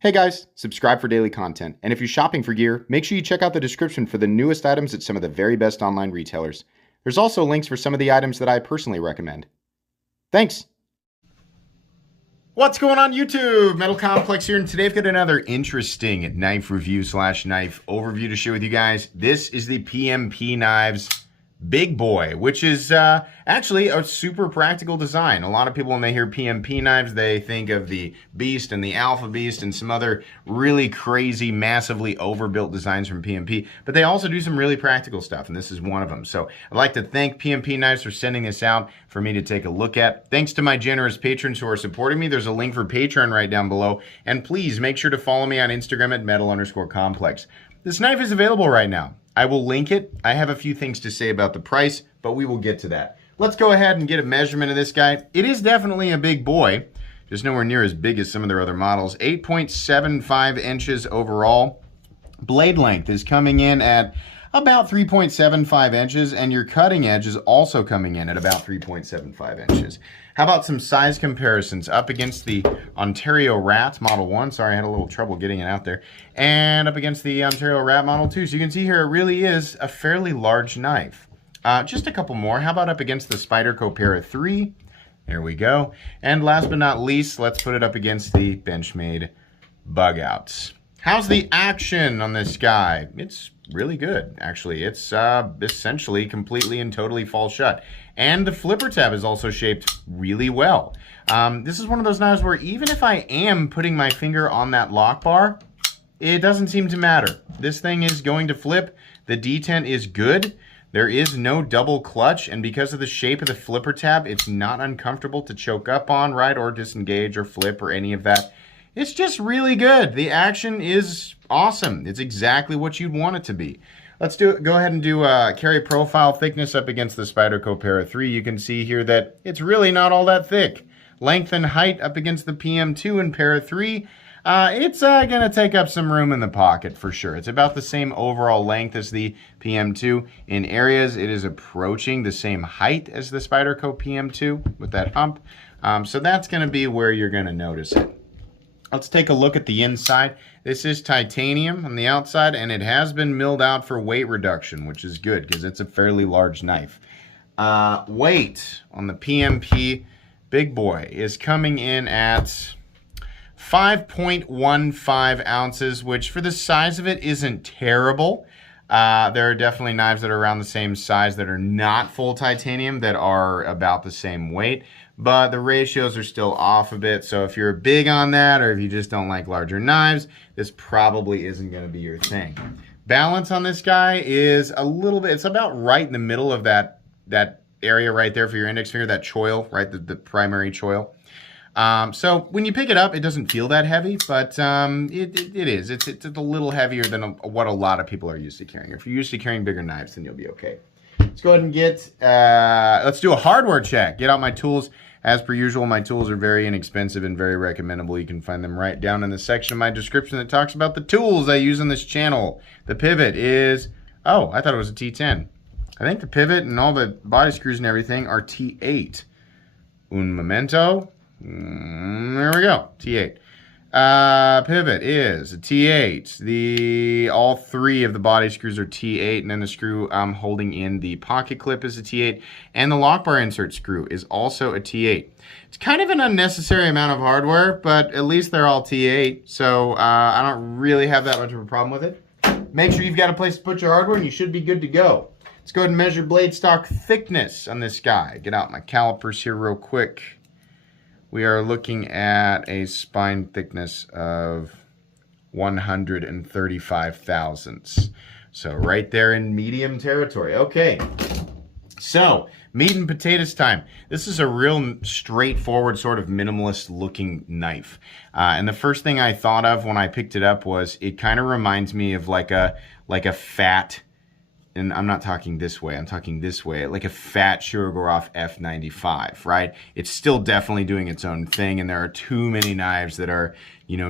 Hey guys, subscribe for daily content. And if you're shopping for gear, make sure you check out the description for the newest items at some of the very best online retailers. There's also links for some of the items that I personally recommend. Thanks! What's going on YouTube? Metal Complex here, and today I've got another interesting knife review slash knife overview to share with you guys. This is the PMP Knives Big Boy, which is actually a super practical design. A lot of people, when they hear PMP knives, they think of the Beast and the Alpha Beast and some other really crazy, massively overbuilt designs from PMP, but they also do some really practical stuff, and this is one of them. So I'd like to thank PMP Knives for sending this out for me to take a look at. Thanks to my generous patrons who are supporting me. There's a link for Patreon right down below, and please make sure to follow me on Instagram at metal_complex. This knife is available right now. I will link it. I have a few things to say about the price, but we will get to that. Let's go ahead and get a measurement of this guy. It is definitely a big boy, just nowhere near as big as some of their other models. 8.75 inches overall. Blade length is coming in at about 3.75 inches, and your cutting edge is also coming in at about 3.75 inches. How about some size comparisons up against the Ontario Rat Model 1? Sorry, I had a little trouble getting it out there. And up against the Ontario Rat Model 2. So you can see here it really is a fairly large knife. Just a couple more. How about up against the Spyderco Para 3? There we go. And last but not least, let's put it up against the Benchmade Bug Outs. How's the action on this guy? It's really good, actually. It's essentially completely and totally falls shut. And the flipper tab is also shaped really well. This is one of those knives where even if I am putting my finger on that lock bar, it doesn't seem to matter. This thing is going to flip. The detent is good. There is no double clutch, and because of the shape of the flipper tab, it's not uncomfortable to choke up on, right, or disengage or flip or any of that. It's just really good. The action is awesome. It's exactly what you'd want it to be. Let's go ahead and do carry profile thickness up against the Spyderco Para 3. You can see here that it's really not all that thick. Length and height up against the PM2 and Para 3. It's going to take up some room in the pocket for sure. It's about the same overall length as the PM2. In areas, it is approaching the same height as the Spyderco PM2 with that hump. So that's going to be where you're going to notice it. Let's take a look at the inside. This is titanium on the outside, and it has been milled out for weight reduction, which is good because it's a fairly large knife. Weight on the PMP Big Boy is coming in at 5.15 ounces, which for the size of it isn't terrible. There are definitely knives that are around the same size that are not full titanium that are about the same weight, but the ratios are still off a bit. So if you're big on that, or if you just don't like larger knives, this probably isn't going to be your thing. Balance on this guy is a little bit, it's about right in the middle of that area right there for your index finger, that choil, right, the primary choil. So when you pick it up, it doesn't feel that heavy, but it is. It's a little heavier than what a lot of people are used to carrying. If you're used to carrying bigger knives, then you'll be okay. Let's go ahead and let's do a hardware check. Get out my tools. As per usual, my tools are very inexpensive and very recommendable. You can find them right down in the section of my description that talks about the tools I use on this channel. The pivot is, oh, I thought it was a T10. I think the pivot and all the body screws and everything are T8. Un momento. There we go, T8. Pivot is a T8. All three of the body screws are T8, and then the screw I'm holding in the pocket clip is a T8, and the lock bar insert screw is also a T8. It's kind of an unnecessary amount of hardware, but at least they're all T8, so I don't really have that much of a problem with it. Make sure you've got a place to put your hardware, and you should be good to go. Let's go ahead and measure blade stock thickness on this guy. Get out my calipers here real quick. We are looking at a spine thickness of 135 thousandths. So right there in medium territory. Okay, so meat and potatoes time. This is a real straightforward sort of minimalist looking knife. And the first thing I thought of when I picked it up was it kind of reminds me of like a fat, and I'm not talking this way, I'm talking this way, like a fat Shirogorov F95, right? It's still definitely doing its own thing, and there are too many knives that are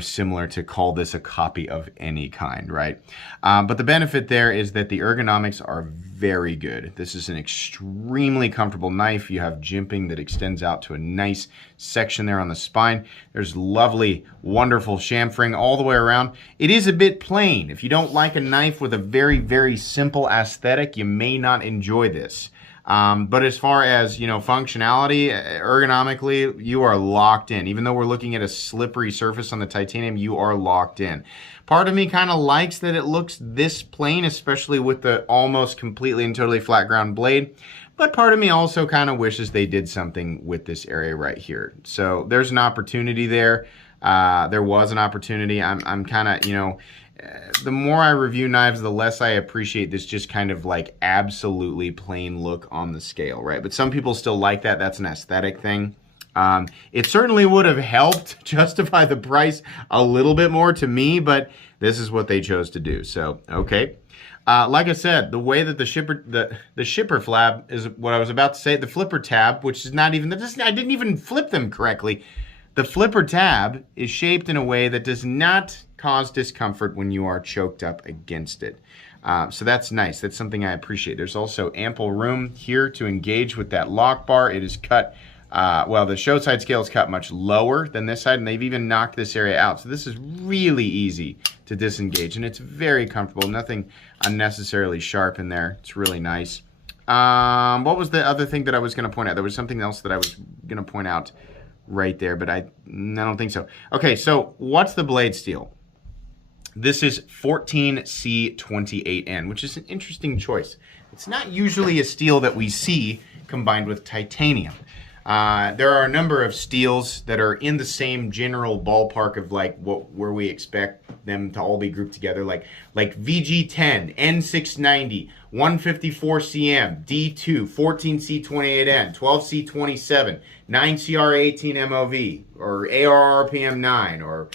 similar to call this a copy of any kind, right? But the benefit there is that the ergonomics are very good. This is an extremely comfortable knife. You have jimping that extends out to a nice section there on the spine. There's lovely, wonderful chamfering all the way around. It is a bit plain. If you don't like a knife with a very, very simple aesthetic, you may not enjoy this. But as far as, functionality, ergonomically, you are locked in. Even though we're looking at a slippery surface on the titanium, you are locked in. Part of me kind of likes that it looks this plain, especially with the almost completely and totally flat ground blade. But part of me also kind of wishes they did something with this area right here. So there's an opportunity there. There was an opportunity. I'm kind of, the more I review knives, the less I appreciate this just kind of like absolutely plain look on the scale, right? But some people still like that. That's an aesthetic thing. It certainly would have helped justify the price a little bit more to me, but this is what they chose to do. So, okay. Like I said, the way that the shipper flap is what I was about to say. The flipper tab, which is not even, I didn't even flip them correctly. The flipper tab is shaped in a way that does not cause discomfort when you are choked up against it. So that's nice. That's something I appreciate. There's also ample room here to engage with that lock bar. It is cut, the show side scale is cut much lower than this side, and they've even knocked this area out. So this is really easy to disengage, and it's very comfortable. Nothing unnecessarily sharp in there. It's really nice. What was the other thing that I was going to point out? There was something else that I was going to point out right there, but I don't think so. Okay, so what's the blade steel? This is 14C28N, which is an interesting choice. It's not usually a steel that we see combined with titanium. There are a number of steels that are in the same general ballpark of like where we expect them to all be grouped together, like VG10, N690, 154CM, D2, 14C28N, 12C27, 9CR18 MOV, or ARRPM9, or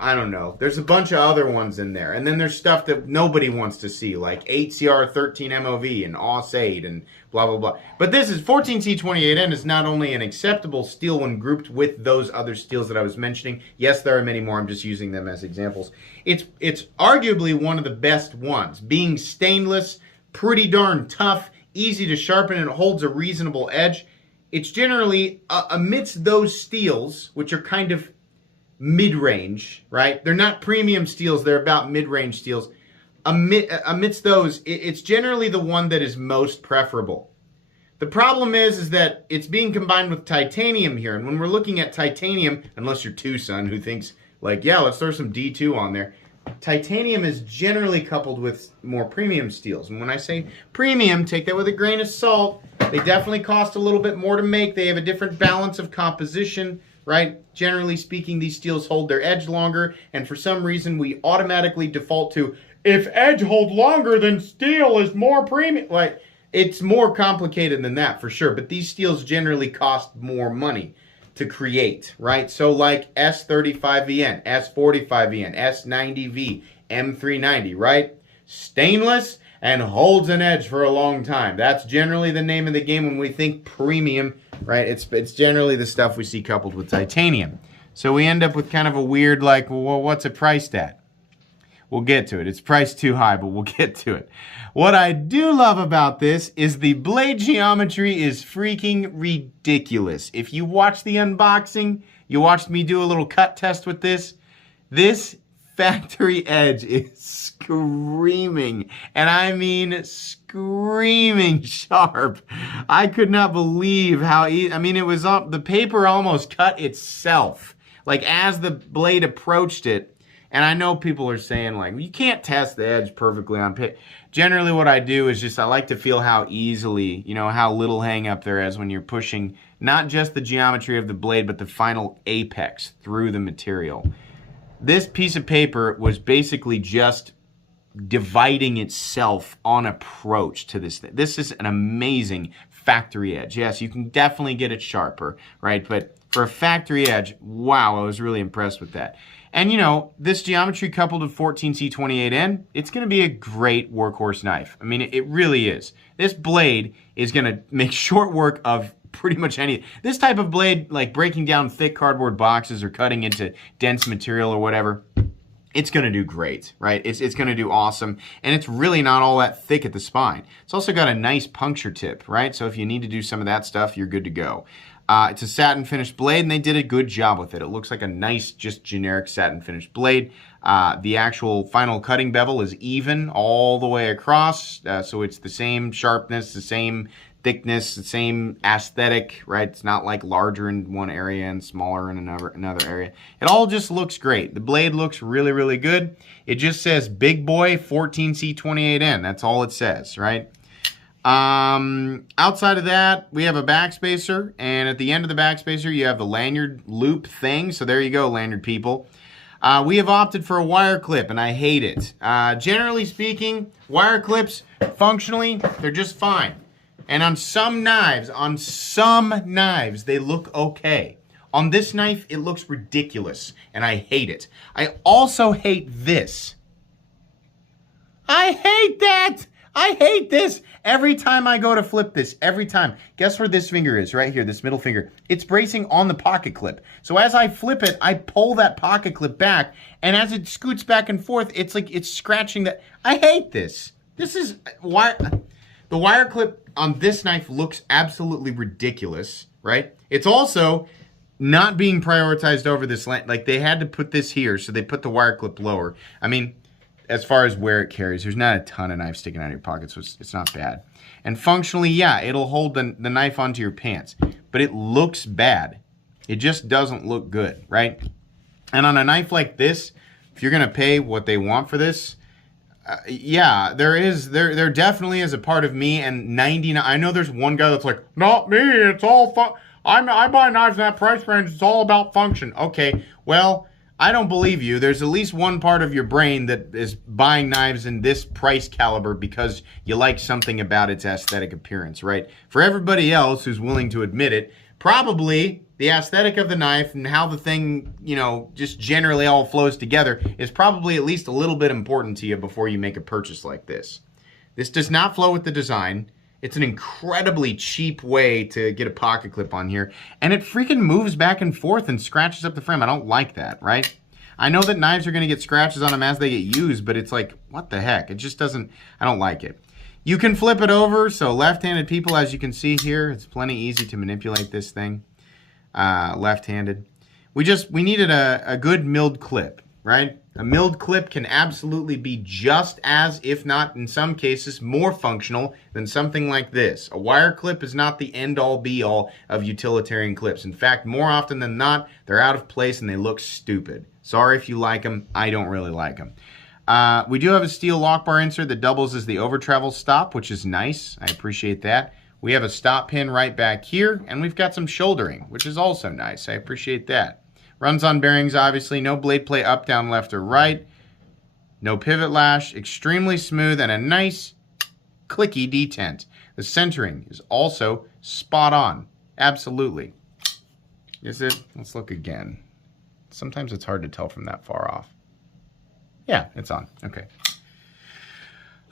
I don't know. There's a bunch of other ones in there. And then there's stuff that nobody wants to see, like 8CR13 MOV and AUS8 and blah, blah, blah. But this is 14C28N is not only an acceptable steel when grouped with those other steels that I was mentioning. Yes, there are many more. I'm just using them as examples. It's arguably one of the best ones. Being stainless, pretty darn tough, easy to sharpen, and it holds a reasonable edge. It's generally, amidst those steels, which are kind of mid-range, right? They're not premium steels, they're about mid-range steels. Amidst those, it's generally the one that is most preferable. The problem is that it's being combined with titanium here, and when we're looking at titanium, unless you're Tucson who thinks, like, yeah, let's throw some D2 on there, titanium is generally coupled with more premium steels. And when I say premium, take that with a grain of salt. They definitely cost a little bit more to make. They have a different balance of composition, right? Generally speaking, these steels hold their edge longer, and for some reason we automatically default to, if edge hold longer, then steel is more premium. Like, it's more complicated than that for sure, but these steels generally cost more money to create, right? So like S35VN, S45VN, S90V, M390, right? Stainless and holds an edge for a long time. That's generally the name of the game when we think premium, right? It's generally the stuff we see coupled with titanium. So we end up with kind of a weird, like, well, what's it priced at? We'll get to it. It's priced too high, but we'll get to it. What I do love about this is the blade geometry is freaking ridiculous. If you watch the unboxing, you watched me do a little cut test with this, this factory edge is screaming, and I mean screaming sharp. I could not believe how easy, I mean, it was up, the paper almost cut itself, like as the blade approached it. And I know people are saying, like, you can't test the edge perfectly on paper. Generally what I do is just I like to feel how easily, how little hang up there is when you're pushing not just the geometry of the blade, but the final apex through the material. This piece of paper was basically just dividing itself on approach to this thing. This is an amazing factory edge. Yes, you can definitely get it sharper, right? But for a factory edge, wow, I was really impressed with that. And this geometry coupled with 14C28N, it's going to be a great workhorse knife. I mean, it really is. This blade is going to make short work of pretty much any. This type of blade, like breaking down thick cardboard boxes or cutting into dense material or whatever, it's going to do great, right? It's going to do awesome, and it's really not all that thick at the spine. It's also got a nice puncture tip, right? So if you need to do some of that stuff, you're good to go. It's a satin finished blade, and they did a good job with it. It looks like a nice, just generic satin finished blade. The actual final cutting bevel is even all the way across, so it's the same sharpness, the same thickness, the same aesthetic, right? It's not like larger in one area and smaller in another area. It all just looks great. The blade looks really, really good. It just says Big Boy 14C28N. That's all it says, right? Outside of that, we have a backspacer, and at the end of the backspacer, you have the lanyard loop thing. So there you go, lanyard people. We have opted for a wire clip, and I hate it. Generally speaking, wire clips, functionally, they're just fine. And on some knives, they look okay. On this knife, it looks ridiculous, and I hate it. I also hate this. I hate that! I hate this! Every time I go to flip this, every time. Guess where this finger is? Right here, this middle finger. It's bracing on the pocket clip. So as I flip it, I pull that pocket clip back, and as it scoots back and forth, it's like it's scratching that. I hate this. This is wire. The wire clip on this knife looks absolutely ridiculous, right? It's also not being prioritized over this length. Like, they had to put this here, so they put the wire clip lower. I mean, as far as where it carries, there's not a ton of knives sticking out of your pocket, so it's not bad. And functionally, yeah, it'll hold the knife onto your pants, but it looks bad. It just doesn't look good, right? And on a knife like this, if you're gonna pay what they want for this, yeah, there definitely is a part of me, and 99. I know there's one guy that's like, not me. It's all fun. I buy knives in that price range. It's all about function. Okay, well, I don't believe you. There's at least one part of your brain that is buying knives in this price caliber because you like something about its aesthetic appearance, right? For everybody else who's willing to admit it, probably the aesthetic of the knife and how the thing, you know, just generally all flows together is probably at least a little bit important to you before you make a purchase like this. This does not flow with the design. It's an incredibly cheap way to get a pocket clip on here, and it freaking moves back and forth and scratches up the frame. I don't like that, right? I know that knives are going to get scratches on them as they get used, but it's like, what the heck? It just doesn't, I don't like it. You can flip it over, so left-handed people, as you can see here, it's plenty easy to manipulate this thing. Left-handed. We needed a good milled clip, right? A milled clip can absolutely be just as, if not in some cases, more functional than something like this. A wire clip is not the end-all be-all of utilitarian clips. In fact, more often than not, they're out of place and they look stupid. Sorry if you like them. I don't really like them. We do have a steel lock bar insert that doubles as the over travel stop, which is nice. I appreciate that. We have a stop pin right back here, and we've got some shouldering, which is also nice. I appreciate that. Runs on bearings, obviously. No blade play up, down, left, or right. No pivot lash. Extremely smooth and a nice clicky detent. The centering is also spot on. Absolutely. Is it? Let's look again. Sometimes it's hard to tell from that far off. Yeah, it's on. Okay.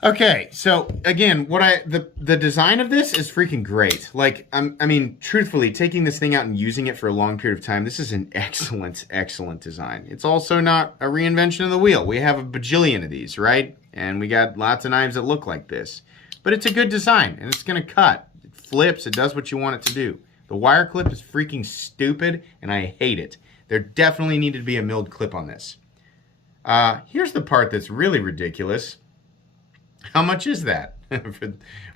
Okay, so again, the design of this is freaking great. Like, I mean, truthfully, taking this thing out and using it for a long period of time, this is an excellent, excellent design. It's also not a reinvention of the wheel. We have a bajillion of these, right? And we got lots of knives that look like this. But it's a good design, and it's gonna cut. It flips, it does what you want it to do. The wire clip is freaking stupid, and I hate it. There definitely needed to be a milled clip on this. Here's the part that's really ridiculous. How much is that?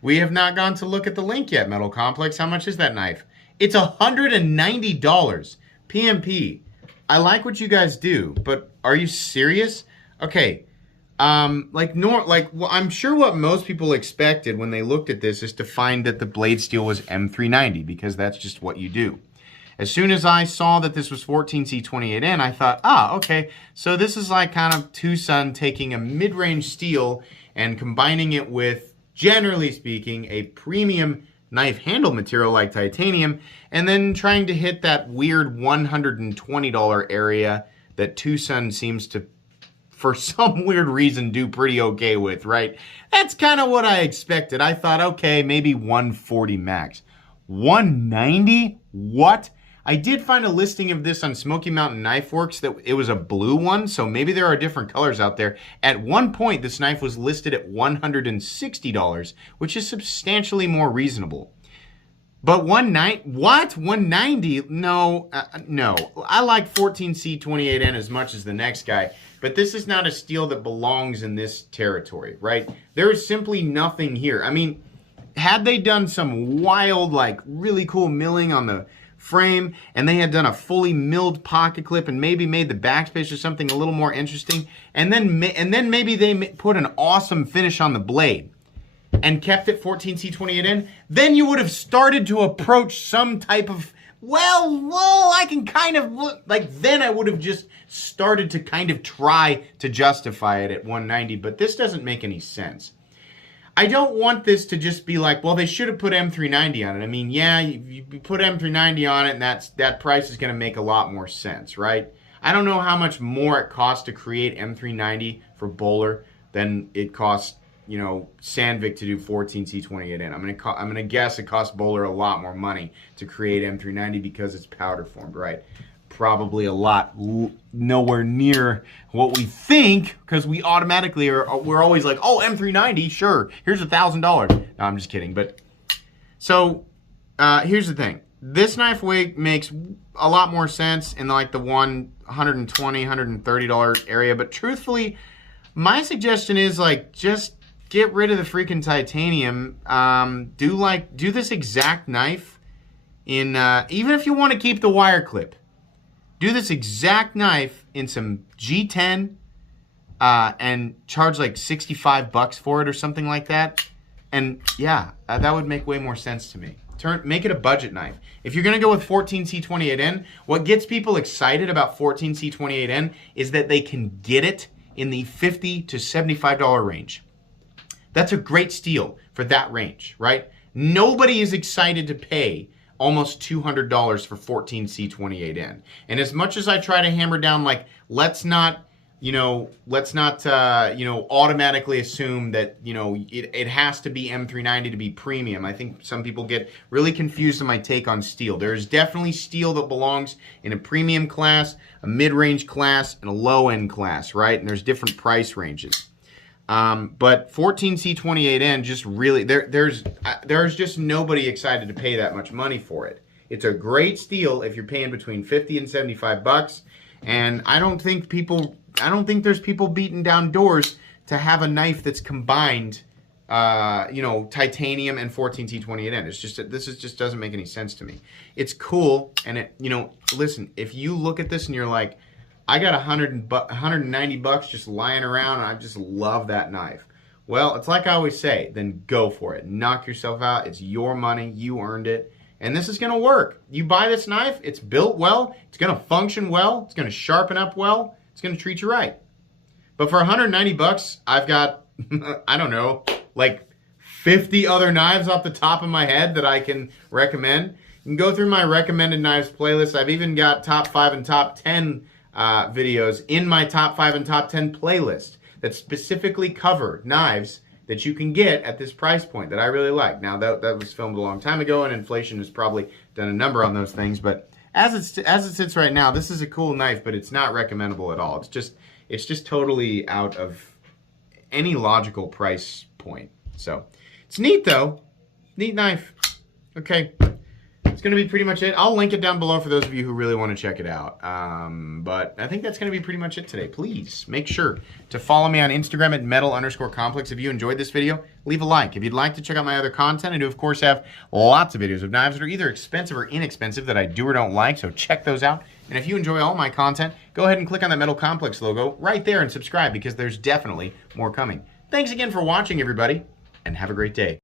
We have not gone to look at the link yet, Metal Complex. How much is that knife? It's $190. PMP. I like what you guys do, but are you serious? Okay. I'm sure what most people expected when they looked at this is to find that the blade steel was M390, because that's just what you do. As soon as I saw that this was 14C28N, I thought, okay, so this is like kind of Tucson taking a mid-range steel and combining it with, generally speaking, a premium knife handle material like titanium, and then trying to hit that weird $120 area that Tucson seems to, for some weird reason, do pretty okay with, right? That's kind of what I expected. I thought, okay, maybe 140 max. $190? What? I did find a listing of this on Smoky Mountain Knife Works that it was a blue one, so maybe there are different colors out there. At one point, this knife was listed at $160, which is substantially more reasonable. But what? 190? No, no. I like 14C28N as much as the next guy, but this is not a steel that belongs in this territory, right? There is simply nothing here. I mean, had they done some wild, like, really cool milling on the frame, and they had done a fully milled pocket clip and maybe made the backspace or something a little more interesting, and then maybe they put an awesome finish on the blade and kept it 14C28N, then you would have started to approach some type of, well, I can kind of look, like, then I would have just started to kind of try to justify it at 190, but this doesn't make any sense. I don't want this to just be like, well, they should have put M390 on it. I mean, yeah, you put M390 on it, and that price is going to make a lot more sense, right? I don't know how much more it costs to create M390 for Bowler than it costs, you know, Sandvik to do 14C28N. I'm gonna guess it costs Bowler a lot more money to create M390 because it's powder formed, right? Probably a lot nowhere near what we think, because we automatically we're always like, oh, M390, sure, here's $1,000. No, I'm just kidding. But so here's the thing: this knife weight makes a lot more sense in like the $120, $130 area. But truthfully, my suggestion is like just get rid of the freaking titanium. Do this exact knife in even if you want to keep the wire clip. Do this exact knife in some G10 and charge like $65 for it or something like that. And yeah, that would make way more sense to me. Make it a budget knife. If you're going to go with 14C28N, what gets people excited about 14C28N is that they can get it in the $50 to $75 range. That's a great steal for that range, right? Nobody is excited to pay almost $200 for 14C28N. And as much as I try to hammer down, like, let's not automatically assume that, it has to be M390 to be premium. I think some people get really confused in my take on steel. There's definitely steel that belongs in a premium class, a mid-range class, and a low-end class, right? And there's different price ranges. But 14C28N just really, there's just nobody excited to pay that much money for it. It's a great steal if you're paying between $50 and $75, and I don't think there's people beating down doors to have a knife that's combined, titanium and 14C28N. It's just, this just doesn't make any sense to me. It's cool, and listen, if you look at this and you're like, I got $190 just lying around, and I just love that knife. Well, it's like I always say, then go for it. Knock yourself out. It's your money. You earned it. And this is going to work. You buy this knife, it's built well, it's going to function well, it's going to sharpen up well, it's going to treat you right. But for $190, I've got, I don't know, like 50 other knives off the top of my head that I can recommend. You can go through my recommended knives playlist. I've even got top 5 and top 10 videos in my top 5 and top 10 playlist that specifically cover knives that you can get at this price point that I really like. Now that was filmed a long time ago, and inflation has probably done a number on those things, but as it sits right now, this is a cool knife, but it's not recommendable at all. It's just totally out of any logical price point. So it's neat though. Neat knife. Okay. It's going to be pretty much it. I'll link it down below for those of you who really want to check it out. But I think that's going to be pretty much it today. Please make sure to follow me on Instagram at metal_complex. If you enjoyed this video, leave a like. If you'd like to check out my other content, I do, of course, have lots of videos of knives that are either expensive or inexpensive that I do or don't like, so check those out. And if you enjoy all my content, go ahead and click on that Metal Complex logo right there and subscribe, because there's definitely more coming. Thanks again for watching, everybody, and have a great day.